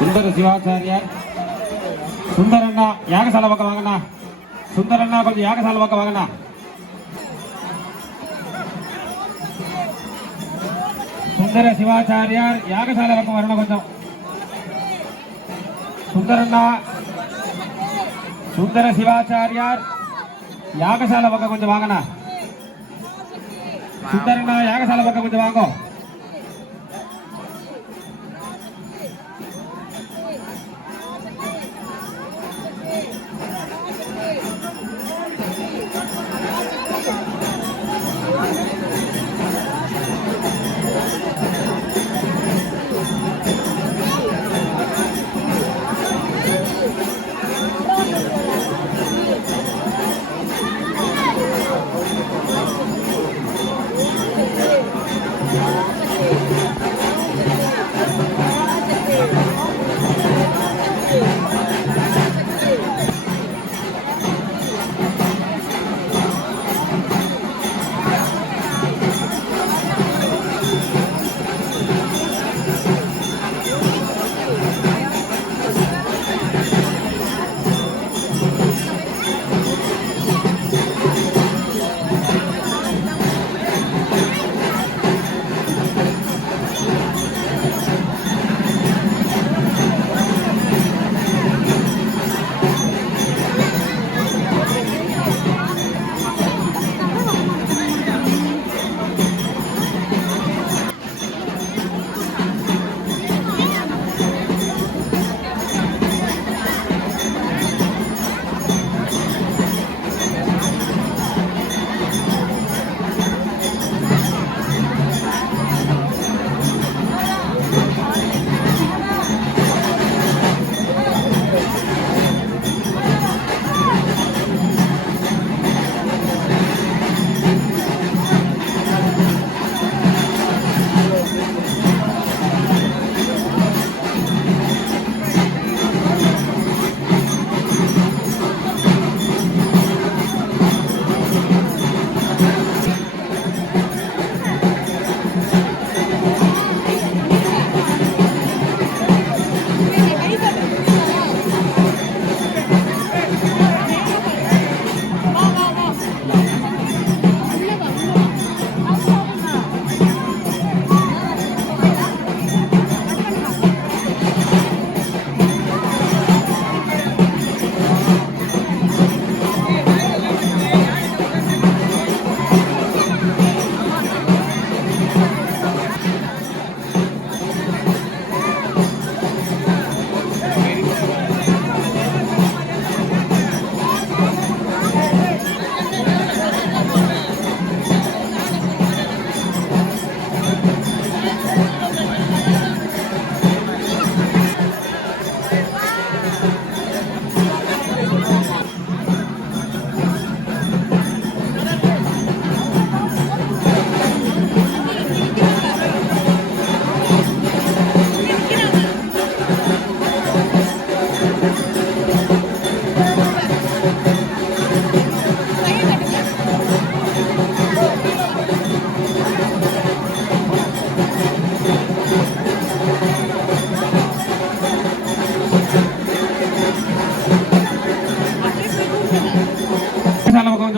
சுந்தர சிவாச்சாரியார். சுந்தரண்ணா யாகசாலை பக்கம் வாங்கண்ணா. சுந்தரண்ணா கொஞ்சம் யாகசாலை பக்கம் வாங்கண்ணா. சுந்தர சிவாச்சாரியார் யாகசாலை பக்கம் வரணும் கொஞ்சம். சுந்தரண்ணா சுந்தர சிவாச்சாரியார் யாகசாலை பக்கம் கொஞ்சம் வாங்கண்ணா. சுந்தரண்ணா யாகசாலை பக்கம் கொஞ்சம் வாங்க.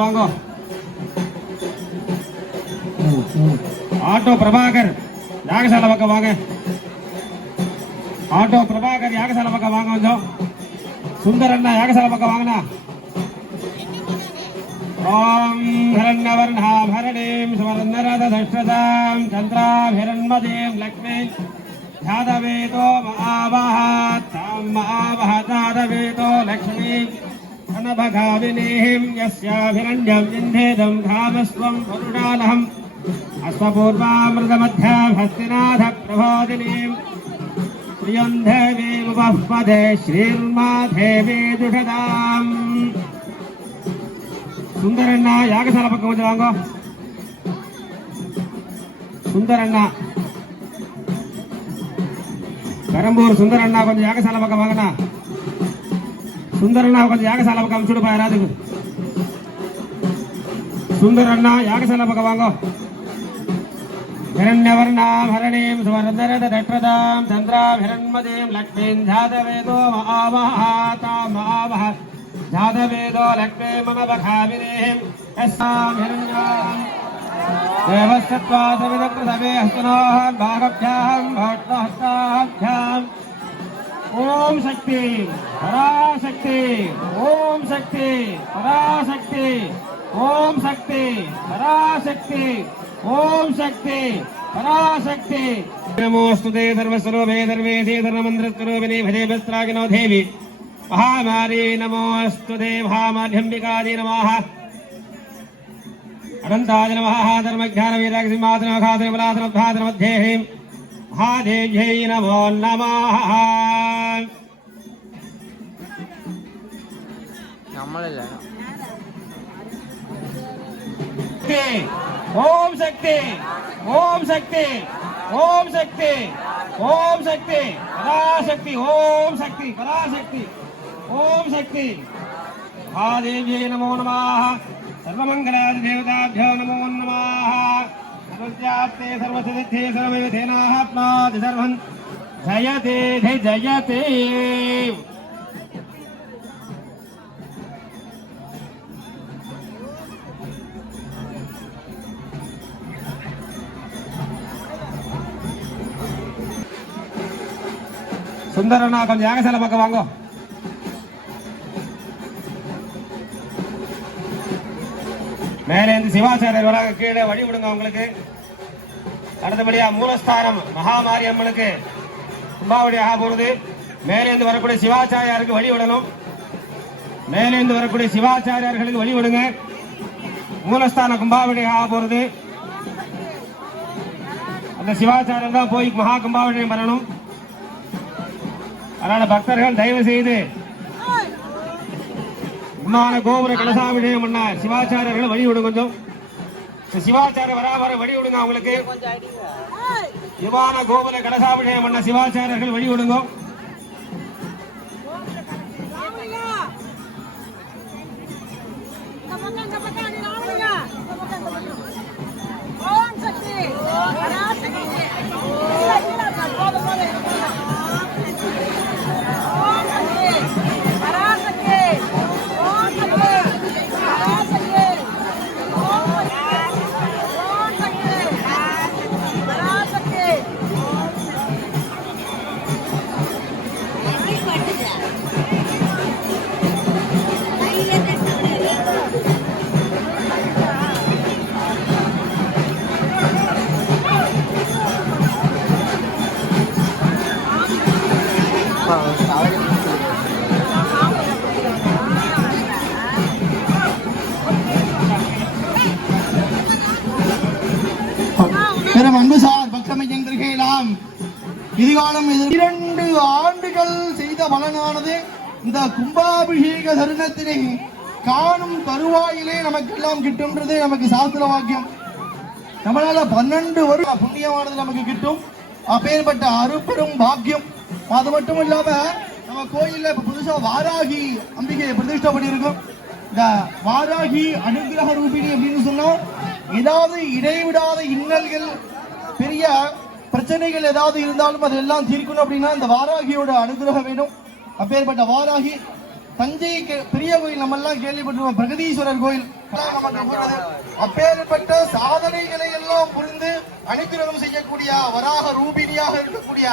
வாங்க. ஆட்டோ பிரபாகர் யாகசாலை பக்கம் வாங்க. ஆட்டோ பிரபாகர் யாகசாலை பக்கம் வாங்க கொஞ்சம். சுந்தரண்ணா யாகசாலை பக்கம் வாங்கண்ணா. ஓம் ஹரண்யவர்ணாபரணீம் சுவர்ணரததஷ்டதாம் சந்திராபிரண்மதீம் லக்ஷ்மீம் யாதவேதோ மகாவஹாத் தாம் மகாவஹதாதவேதோ லக்ஷ்மீம் கனபகாவினேஹிம் யஸ்யாபிரண்யம் விந்தேதம் காமஸ்வம் பருடாலஹம் அஸ்வபூர்வாமிருதமத்யாம் ஹஸ்திநாத பிரபோதினீம் பிரியம் தேவி உபப்பதே ஸ்ரீர்மா தேவி துஷதாம். சுந்தரண்ணா யாகசாலை பக்கம் கொஞ்சம் வாங்க. சுந்தரண்ணா பெரம்பூர் சுந்தரண்ணா கொஞ்சம் யாகசாலை பக்கம் வாங்கண்ணா. சுந்தரண்ணா கொஞ்சம் யாகசாலை பக்கம் அனுப்பிச்சுடுப்பா யாராவது. சுந்தரண்ணா யாகசாலை பக்கம் வாங்க. हिरण्यवर्णां हरणीं सुवर्णरथरक्षदां चन्द्राभिरण्मदीं लक्ष्मीं जातवेदो महावः जातवेदो लक्ष्मी मम बखाविनें यस्यां हिरण्यां देवस्तत्वा सविदकृतवे हस्तनोः भागभ्यां भट्टहस्ताभ्याम् ओम शक्ति पराशक्ति ओम शक्ति पराशक्ति ओम शक्ति पराशक्ति ओम शक्ति पराशक्ति नमोस्तुते सर्वस्वरूपे सर्वेशे सर्वमन्त्रस्वरूपिणे भजे वस्त्रागिनो देवी महामारी नमोस्तुते महामाध्यम्बिकादि नमः अनन्ताय नमः धर्मज्ञानवीरागसिंहासनखासनबलासनोद्धासनमध्ये महादेव्यै नमो नमः ओम शक्ति ओम शक्ति ओम शक्ति ओम शक्ति पराशक्ति ओम शक्ति पराशक्ति ओम शक्ति महादेव्यै नमो नमः सर्वमंगलादि देवताभ्यो नमो नमः सर्वस्यास्ते सर्वसिद्धे सर्वमेवेनाप्नोति सर्वं जयते जयते சுந்தரண்ணா கொஞ்சம் யாகசாலை பக்கம் வாங்க. மேலே இருந்து சிவாச்சாரியர் வராங்க, கீழே வழி விடுங்க அவங்களுக்கு. அடுத்தபடியா மூலஸ்தானம் மகாமாரி அம்மனுக்கு கும்பாவடி ஆக போறது. மேலே இருந்து வரக்கூடிய சிவாச்சாரியாருக்கு வழி விடணும். மேலே இருந்து வரக்கூடிய சிவாச்சாரியார்களுக்கு வழி விடுங்க. மூலஸ்தான கும்பாவடி ஆக போறது. அந்த சிவாச்சாரியர் தான் போய் மகா கும்பாவடியை வரணும். அதனால பக்தர்கள் தயவு செய்து விமான கோபுர கலசாபிஷேகம் பண்ண சிவாச்சாரியர்கள் வழி விடுங்க. கொஞ்சம் சிவாச்சாரிய வர வழி விடுங்க அவங்களுக்கு. விமான கோபுர கலசாபிஷேகம் பண்ண சிவாச்சாரியர்கள் வழி விடுங்க. அன்புசார் பக்தமையந்திரிகளாம் இதுகாலம் 2 ஆண்டுகள் செய்த பலனானது இந்த கும்பாபிஷேக தருணத்தினை காணும் தருவாயிலே நமக்கெல்லாம் கிட்டும்ன்றது நமக்கு சாஸ்திர வாக்கியம். நம்மளால 12 வருட புண்ணியமானது நமக்கு கிட்டும். அப்பேற்பட்ட அருப்பெரும் பாக்கியம். அது மட்டும் இல்லாம நம்ம கோயில்ல புதுசா வாராகி அம்பிகை பிரதிஷ்டை பண்ணியிருக்கோம். இந்த வாராகி அனுகிரக ரூபிணி அப்படின்னு சொன்னா ஏதாவது இடைவிடாத இன்னல்கள் பெரிய பிரச்சனைகள் ஏதாவது இருந்தாலும் அதெல்லாம் தீர்க்கணும் அப்படின்னா இந்த வாராகியோட அனுகிரகம் வேணும். அப்பேற்பட்ட வாராகி தஞ்சை பெரிய கோயில் நம்ம எல்லாம் கேள்விப்பட்டிருக்கோம், பிரகதீஸ்வரர் கோயில். அப்பேற்பட்ட சாதனைகளை எல்லாம் புரிந்து அனுகிரகம் செய்யக்கூடிய வராக ரூபிணியாக இருக்கக்கூடிய